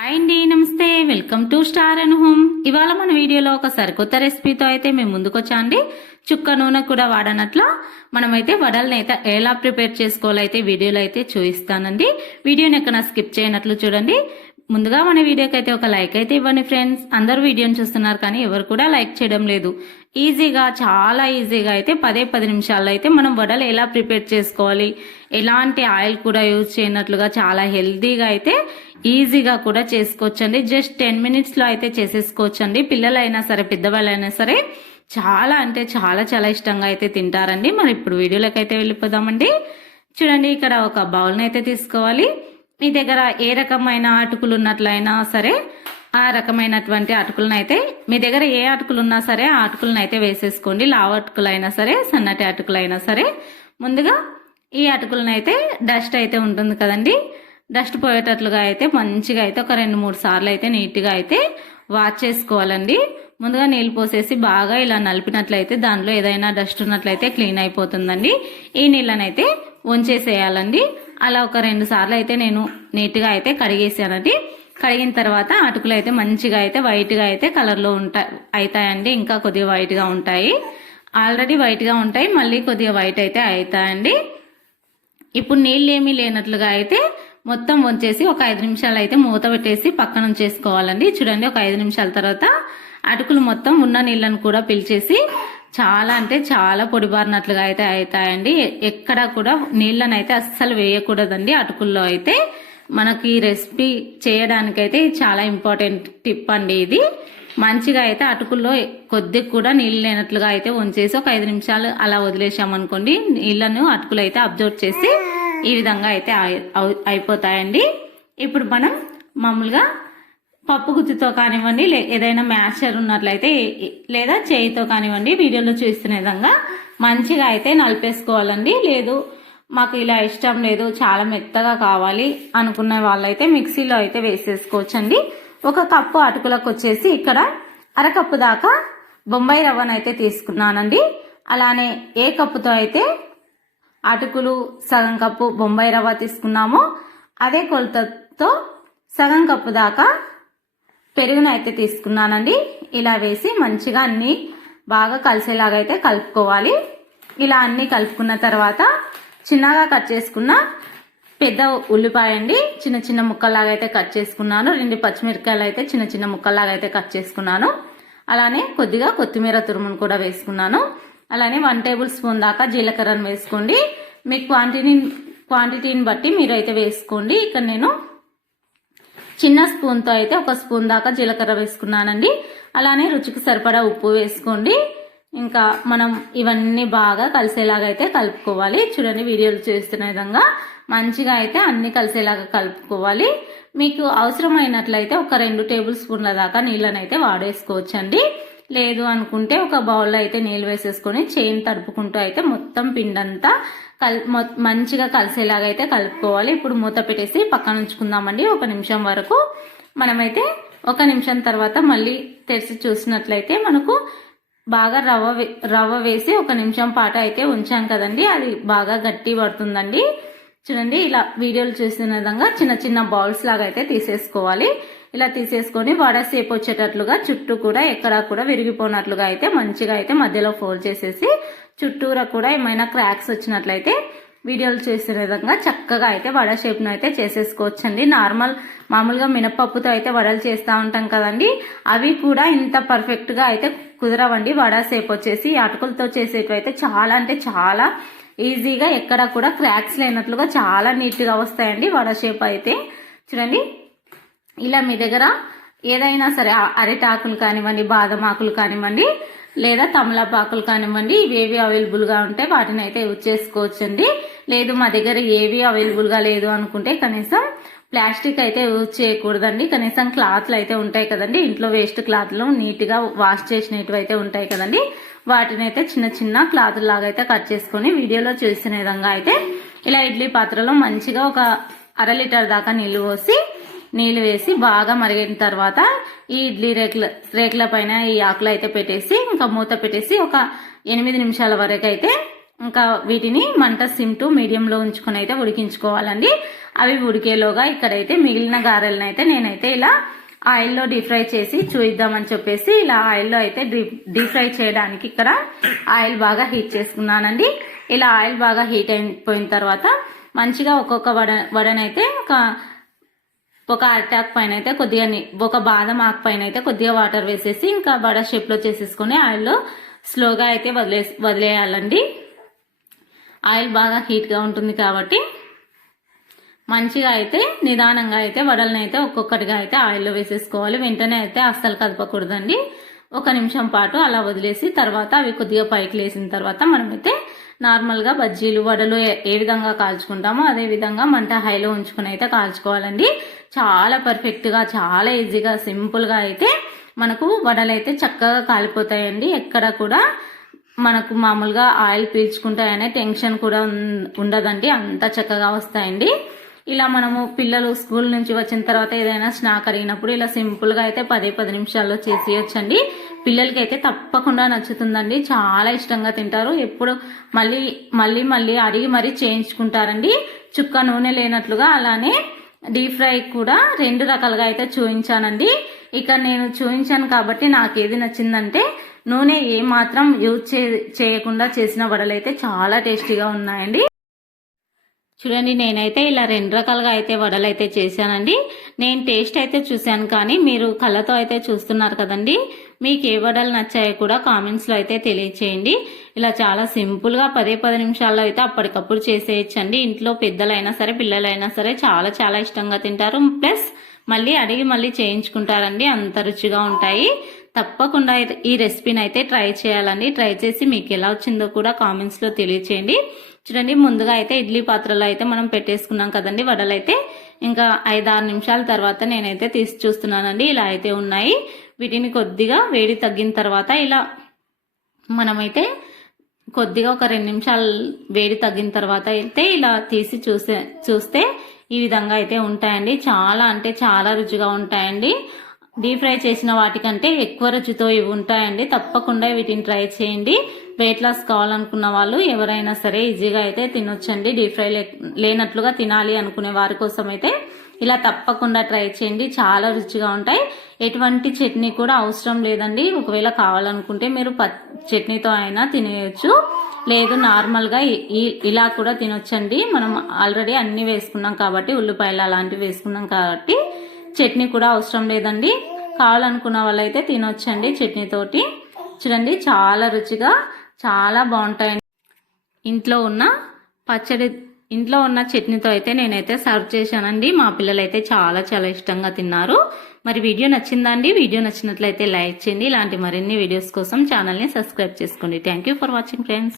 Hi అండి నమస్తే. Welcome to star and home ఇవాళ మన వీడియోలో ఒక సరికొత్త రెసిపీతో అయితే మేము ముందుకు వచ్చా అండి? చుక్క నూనె కూడా వాడనట్ల మనమైతే వడల్ని అయితే ఎలా ప్రిపేర్ చేసుకోవాలో అయితే వీడియోలో అయితే చూపిస్తానండి. వీడియోని ఎక్కడ స్కిప్ చేయనట్లు చూడండి. ముందుగా మన వీడియోకి అయితే ఒక లైక్ అయితే ఇవ్వండి ఫ్రెండ్స్ అందరూ వీడియోని చూస్తున్నారు కానీ ఎవరు కూడా లైక్ చేయడం లేదు. ఈజీగా చాలా ఈజీగా అయితే పదే పది నిమిషాల్లో అయితే మనం వడలు ఎలా ప్రిపేర్ చేసుకోవాలి ఎలాంటి ఆయిల్ కూడా యూజ్ చేయనట్లుగా చాలా హెల్తీగా అయితే ఈజీగా కూడా చేసుకోవచ్చండి. జస్ట్ టెన్ మినిట్స్లో అయితే చేసేసుకోవచ్చండి. పిల్లలైనా సరే పెద్దవాళ్ళైనా సరే చాలా అంటే చాలా చాలా ఇష్టంగా అయితే తింటారండి. మరి ఇప్పుడు వీడియోలోకి అయితే వెళ్ళిపోదామండి. చూడండి ఇక్కడ ఒక బౌల్ని అయితే తీసుకోవాలి. మీ దగ్గర ఏ రకమైన అటుకులు ఉన్నట్లయినా సరే ఆ రకమైనటువంటి అటుకులను అయితే మీ దగ్గర ఏ అటుకులు ఉన్నా సరే ఆ అటుకులను అయితే వేసేసుకోండి. లావు అటుకులైనా సరే సన్నటి అటుకులైనా సరే. ముందుగా ఈ అటుకులను అయితే డస్ట్ అయితే ఉంటుంది కదండి. డస్ట్ పోయేటట్లుగా అయితే మంచిగా అయితే ఒక రెండు మూడు సార్లు అయితే నీట్గా అయితే వాష్ చేసుకోవాలండి. ముందుగా నీళ్ళు పోసేసి బాగా ఇలా నలిపినట్లయితే దానిలో ఏదైనా డస్ట్ ఉన్నట్లయితే క్లీన్ అయిపోతుందండి. ఈ నీళ్ళనైతే ఉంచేసేయాలండి. అలా ఒక రెండు సార్లు అయితే నేను నీట్గా అయితే కడిగేసానండి. కడిగిన తర్వాత అటుకులు అయితే మంచిగా అయితే వైట్గా అయితే కలర్లో ఉంటాయి అవుతాయండి ఇంకా కొద్దిగా వైట్గా ఉంటాయి. ఆల్రెడీ వైట్గా ఉంటాయి. మళ్ళీ కొద్దిగా వైట్ అయితే అవుతాయండి ఇప్పుడు నీళ్ళు ఏమీ లేనట్లుగా అయితే మొత్తం వంచేసి ఒక ఐదు నిమిషాలు అయితే మూత పెట్టేసి పక్కన ఉంచేసుకోవాలండి. చూడండి ఒక ఐదు నిమిషాల తర్వాత అటుకులు మొత్తం ఉన్న నీళ్ళను కూడా పిలిచేసి చాలా అంటే చాలా పొడిబారినట్లుగా అయితే అవుతాయండి. ఎక్కడ కూడా నీళ్ళని అయితే అస్సలు వేయకూడదండి. అటుకుల్లో అయితే మనకి రెసిపీ చేయడానికైతే చాలా ఇంపార్టెంట్ టిప్ అండి ఇది. మంచిగా అయితే అటుకుల్లో కొద్దిగా కూడా నీళ్ళు లేనట్లుగా అయితే ఉంచేసి ఒక ఐదు నిమిషాలు అలా వదిలేసామనుకోండి నీళ్ళను అటుకులు అయితే అబ్జర్వ్ చేసి ఈ విధంగా అయితే అవు- అయిపోతాయండి. ఇప్పుడు మనం మామూలుగా పప్పు గుత్తితో కానివ్వండి లే ఏదైనా మ్యాషర్ ఉన్నట్లయితే లేదా చేయితో కానివ్వండి వీడియోలో చూస్తున్న విధంగా మంచిగా అయితే నలిపేసుకోవాలండి. లేదు మాకు ఇలా ఇష్టం లేదు చాలా మెత్తగా కావాలి అనుకున్న వాళ్ళైతే మిక్సీలో అయితే వేసేసుకోవచ్చండి. ఒక కప్పు అటుకులకు వచ్చేసి ఇక్కడ అరకప్పు దాకా బొంబాయి రవ్వను అయితే తీసుకున్నానండి. అలానే ఏ కప్పుతో అయితే అటుకులు సగం కప్పు బొంబాయి రవ్వ తీసుకున్నామో అదే కొలతతో సగం కప్పు దాకా పెరుగును అయితే తీసుకున్నానండి. ఇలా వేసి మంచిగా అన్ని బాగా కలిసేలాగా అయితే కలుపుకోవాలి. ఇలా అన్ని కలుపుకున్న తర్వాత చిన్నగా కట్ చేసుకున్న పెద్ద ఉల్లిపాయ అండి చిన్న చిన్న ముక్కల్లాగా అయితే కట్ చేసుకున్నాను. రెండు పచ్చిమిరపకాయలు అయితే చిన్న చిన్న ముక్కల్లాగా అయితే కట్ చేసుకున్నాను. అలానే కొద్దిగా కొత్తిమీర తురుమును కూడా వేసుకున్నాను. అలానే వన్ టేబుల్ స్పూన్ దాకా జీలకర్రను వేసుకోండి. మీ క్వాంటిటీ క్వాంటిటీని బట్టి మీరైతే వేసుకోండి. ఇక్కడ నేను చిన్న స్పూన్తో అయితే ఒక స్పూన్ దాకా జీలకర్ర వేసుకున్నానండి. అలానే రుచికి సరిపడా ఉప్పు వేసుకోండి. ఇంకా మనం ఇవన్నీ బాగా కలిసేలాగా అయితే కలుపుకోవాలి. చూడండి వీడియోలు చేస్తున్న విధంగా మంచిగా అయితే అన్ని కలిసేలాగా కలుపుకోవాలి. మీకు అవసరమైనట్లయితే ఒక రెండు టేబుల్ స్పూన్ల దాకా నీళ్ళని అయితే వాడేసుకోవచ్చండి. లేదు అనుకుంటే ఒక బౌల్లో అయితే నీళ్ళు వేసేసుకొని చేయిని తడుపుకుంటూ అయితే మొత్తం పిండంతా కల్ మంచిగా కలిసేలాగా అయితే కలుపుకోవాలి. ఇప్పుడు మూత పెట్టేసి పక్కన ఉంచుకుందామండి. ఒక నిమిషం వరకు మనమైతే ఒక నిమిషం తర్వాత మళ్ళీ తెరిచి చూసినట్లయితే మనకు బాగా రవ్వ వే- రవ్వ వేసి ఒక నిమిషం పాటు అయితే ఉంచాం కదండి. అది బాగా గట్టి పడుతుందండి. చూడండి ఇలా వీడియోలు చూసిన విధంగా చిన్న చిన్న బౌల్స్ లాగా అయితే తీసేసుకోవాలి. ఇలా తీసేసుకొని వడ సేపు వచ్చేటట్లుగా చుట్టూ కూడా ఎక్కడా కూడా విరిగిపోనట్లుగా అయితే మంచిగా అయితే మధ్యలో ఫోల్డ్ చేసేసి చుట్టూరా కూడా ఏమైనా క్రాక్స్ వచ్చినట్లయితే వీడియోలు చేసే విధంగా చక్కగా అయితే వడ షేప్ను అయితే చేసేసుకోవచ్చండి. నార్మల్ మామూలుగా మినపప్పుతో అయితే వడలు చేస్తూ ఉంటాం కదండి. అవి కూడా ఇంత పర్ఫెక్ట్గా అయితే కుదరవండి. వడ షేప్ వచ్చేసి అటుకులతో చేసేటైతే చాలా అంటే చాలా ఈజీగా ఎక్కడ కూడా క్రాక్స్ లేనట్లుగా చాలా నీట్గా వస్తాయండి వడ షేప్ అయితే. చూడండి ఇలా మీ దగ్గర ఏదైనా సరే ఆ అరిటాకులు కానివ్వండి బాదం ఆకులు కానివ్వండి లేదా తమలపాకులు కానివ్వండి ఇవేవి అవైలబుల్గా ఉంటే వాటిని అయితే యూజ్ చేసుకోవచ్చండి. లేదు మా దగ్గర ఏవి అవైలబుల్గా లేదు అనుకుంటే కనీసం ప్లాస్టిక్ అయితే యూజ్ చేయకూడదండి. కనీసం క్లాత్లు అయితే ఉంటాయి కదండి. ఇంట్లో వేస్ట్ క్లాత్లు నీట్గా వాష్ చేసినవి అయితే ఉంటాయి కదండి. వాటిని అయితే చిన్న చిన్న క్లాత్ లాగా అయితే కట్ చేసుకొని వీడియోలో చూసిన విధంగా అయితే ఇలా ఇడ్లీ పాత్రలో మంచిగా ఒక అర లీటర్ దాకా నీళ్ళు పోసి నీళ్ళు వేసి బాగా మరిగిన తర్వాత ఈ ఇడ్లీ రేకుల రేకుల పైన ఈ ఆకులు అయితే పెట్టేసి ఇంకా మూత పెట్టేసి ఒక ఎనిమిది నిమిషాల వరకు అయితే ఇంకా వీటిని మంట సిమ్ టు మీడియంలో ఉంచుకొని అయితే ఉడికించుకోవాలండి. అవి ఉడికేలోగా ఇక్కడైతే మిగిలిన గారెలను అయితే నేనైతే ఇలా ఆయిల్లో డీప్ ఫ్రై చేసి చూయిద్దామని చెప్పేసి ఇలా ఆయిల్లో అయితే డీప్ డీప్ ఫ్రై చేయడానికి ఇక్కడ ఆయిల్ బాగా హీట్ చేసుకున్నానండి. ఇలా ఆయిల్ బాగా హీట్ అయిపోయిన తర్వాత మంచిగా ఒక్కొక్క వడ వడనైతే ఒక ఒక అటాక్ పైన అయితే కొద్దిగా ఒక బాదం ఆకు పైన అయితే కొద్దిగా వాటర్ వేసేసి ఇంకా బడ షేప్లో చేసేసుకొని ఆయిల్లో స్లోగా అయితే వదిలే వదిలేయాలండి. ఆయిల్ బాగా హీట్గా ఉంటుంది కాబట్టి మంచిగా అయితే నిదానంగా అయితే వడలని అయితే ఒక్కొక్కటిగా అయితే ఆయిల్లో వేసేసుకోవాలి. వెంటనే అయితే అస్సలు కదపకూడదండి. ఒక నిమిషం పాటు అలా వదిలేసి తర్వాత అవి కొద్దిగా పైకి లేసిన తర్వాత మనమైతే నార్మల్గా బజ్జీలు వడలు ఏ- ఏ విధంగా కాల్చుకుంటామో అదే విధంగా మంట హైలో ఉంచుకుని అయితే కాల్చుకోవాలండి. చాలా పర్ఫెక్ట్గా చాలా ఈజీగా సింపుల్గా అయితే మనకు వడలు అయితే చక్కగా కాలిపోతాయండి. ఎక్కడ కూడా మనకు మామూలుగా ఆయిల్ పీల్చుకుంటాయనే టెన్షన్ కూడా ఉండదండి. అంత చక్కగా వస్తాయండి. ఇలా మనము పిల్లలు స్కూల్ నుంచి వచ్చిన తర్వాత ఏదైనా స్నాక్ అడిగినప్పుడు ఇలా సింపుల్గా అయితే పదే పది నిమిషాల్లో చేసేయచ్చండి. పిల్లలకి అయితే తప్పకుండా నచ్చుతుందండి. చాలా ఇష్టంగా తింటారు. ఎప్పుడు మళ్ళీ మళ్ళీ మళ్ళీ అడిగి మరీ చేయించుకుంటారండి. చుక్క నూనె లేనట్లుగా అలానే డీప్ ఫ్రై కూడా రెండు రకాలుగా అయితే చూపించానండి. ఇక నేను చూపించాను కాబట్టి నాకు ఏది నచ్చిందంటే నూనె ఏ మాత్రం యూజ్ చే చేయకుండా చేసిన వడలైతే చాలా టేస్టీగా ఉన్నాయండి. చూడండి నేనైతే ఇలా రెండు రకాలుగా అయితే వడలు అయితే చేశానండి. నేను టేస్ట్ అయితే చూశాను కానీ మీరు కళ్ళతో అయితే చూస్తున్నారు కదండి. మీకు ఏ వడలు నచ్చాయో కూడా కామెంట్స్లో అయితే తెలియచేయండి. ఇలా చాలా సింపుల్గా పదే పది నిమిషాల్లో అయితే అప్పటికప్పుడు చేసేయచ్చండి. ఇంట్లో పెద్దలైనా సరే పిల్లలైనా సరే చాలా చాలా ఇష్టంగా తింటారు. ప్లస్ మళ్ళీ అడిగి మళ్ళీ చేయించుకుంటారండి. అంత రుచిగా ఉంటాయి. తప్పకుండా ఈ రెసిపీని అయితే ట్రై చేయాలండి. ట్రై చేసి మీకు ఎలా వచ్చిందో కూడా కామెంట్స్లో తెలియచేయండి. చూడండి ముందుగా అయితే ఇడ్లీ పాత్రలో అయితే మనం పెట్టేసుకున్నాం కదండి వడలైతే. ఇంకా ఐదు ఆరు నిమిషాల తర్వాత నేనైతే తీసి చూస్తున్నానండి. ఇలా అయితే ఉన్నాయి. వీటిని కొద్దిగా వేడి తగ్గిన తర్వాత ఇలా మనమైతే కొద్దిగా ఒక రెండు నిమిషాలు వేడి తగ్గిన తర్వాత అయితే ఇలా తీసి చూసే చూస్తే ఈ విధంగా అయితే ఉంటాయండి. చాలా అంటే చాలా రుచిగా ఉంటాయండి. డీప్ ఫ్రై చేసిన వాటికంటే ఎక్కువ రుచితో ఇవి ఉంటాయండి. తప్పకుండా వీటిని ట్రై చేయండి. వెయిట్ లాస్ కావాలనుకున్న వాళ్ళు ఎవరైనా సరే ఈజీగా అయితే తినొచ్చండి. డీప్ ఫ్రై లేనట్లుగా తినాలి అనుకునే వారి కోసం అయితే ఇలా తప్పకుండా ట్రై చేయండి. చాలా రుచిగా ఉంటాయి. ఎటువంటి చట్నీ కూడా అవసరం లేదండి. ఒకవేళ కావాలనుకుంటే మీరు ప చట్నీతో అయినా తినేయచ్చు. లేదు నార్మల్గా ఇ- ఇలా కూడా తినొచ్చండి. మనం ఆల్రెడీ అన్ని వేసుకున్నాం కాబట్టి ఉల్లిపాయలు అలాంటివి వేసుకున్నాం కాబట్టి చట్నీ కూడా అవసరం లేదండి. కావాలనుకున్న వాళ్ళైతే తినొచ్చండి చట్నీతోటి చూడండి చాలా రుచిగా చాలా బాగుంటాయండి ఇంట్లో ఉన్న పచ్చడి ఇంట్లో ఉన్న చట్నీతో అయితే నేనైతే సర్వ్ చేశానండి. మా పిల్లలైతే చాలా చాలా ఇష్టంగా తిన్నారు. మరి వీడియో నచ్చిందండి? వీడియో నచ్చినట్లయితే లైక్ చేయండి. ఇలాంటి మరిన్ని వీడియోస్ కోసం ఛానల్ని సబ్స్క్రైబ్ చేసుకోండి. Thank you for watching friends